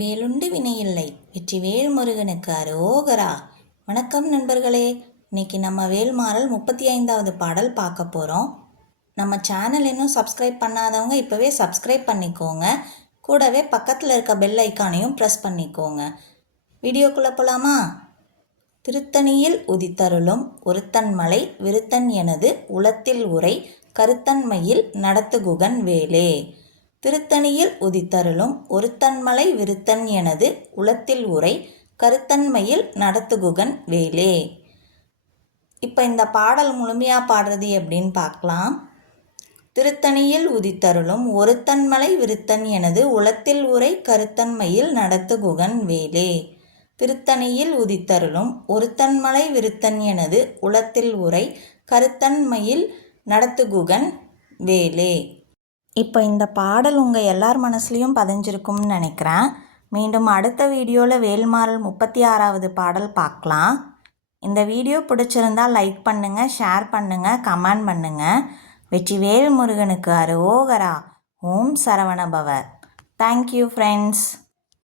வேலுண்டு வினையில்லை வெற்றிவேல் முருகனுக்கு அரோகரா. வணக்கம் நண்பர்களே, இன்னைக்கு நம்ம வேல்மாறல் 35வது பாடல் பார்க்க போகிறோம். நம்ம சேனல் இன்னும் சப்ஸ்கிரைப் பண்ணாதவங்க இப்போவே சப்ஸ்கிரைப் பண்ணிக்கோங்க. கூடவே பக்கத்தில் இருக்க பெல் ஐக்கானையும் ப்ரெஸ் பண்ணிக்கோங்க. வீடியோக்குள்ளே போகலாமா? திருத்தணியில் உதித்தருளும் ஒருத்தன் மலை விருத்தன் எனது உளத்தில் உரை கருத்தன்மையில் நடத்துகுகன் வேலே. திருத்தணியில் உதித்தருளும் ஒருத்தன்மலை விருத்தன் எனது உளத்தில் உரை கருத்தன்மையில் நடத்துகுகன் வேலே. இப்போ இந்த பாடல் முழுமையாக பாடுறது எப்படின்னு பார்க்கலாம். திருத்தணியில் உதித்தருளும் ஒருத்தன்மலை விருத்தன் எனது உளத்தில் உரை கருத்தன்மையில் நடத்துகுகன் வேலே. திருத்தணியில் உதித்தருளும் ஒருத்தன்மலை விருத்தன் எனது உளத்தில் உரை கருத்தன்மையில் நடத்துகுகன் வேலே. இப்போ இந்த பாடல் உங்கள் எல்லார் மனசுலையும் பதிஞ்சிருக்கும்னு நினைக்கிறேன். மீண்டும் அடுத்த வீடியோவில் வேல்மாறல் 36வது பாடல் பார்க்கலாம். இந்த வீடியோ பிடிச்சிருந்தால் லைக் பண்ணுங்கள், ஷேர் பண்ணுங்கள், கமெண்ட் பண்ணுங்கள். வெற்றிவேல் முருகனுக்கு அரோகரா. ஓம் சரவணபவ. Thank you friends.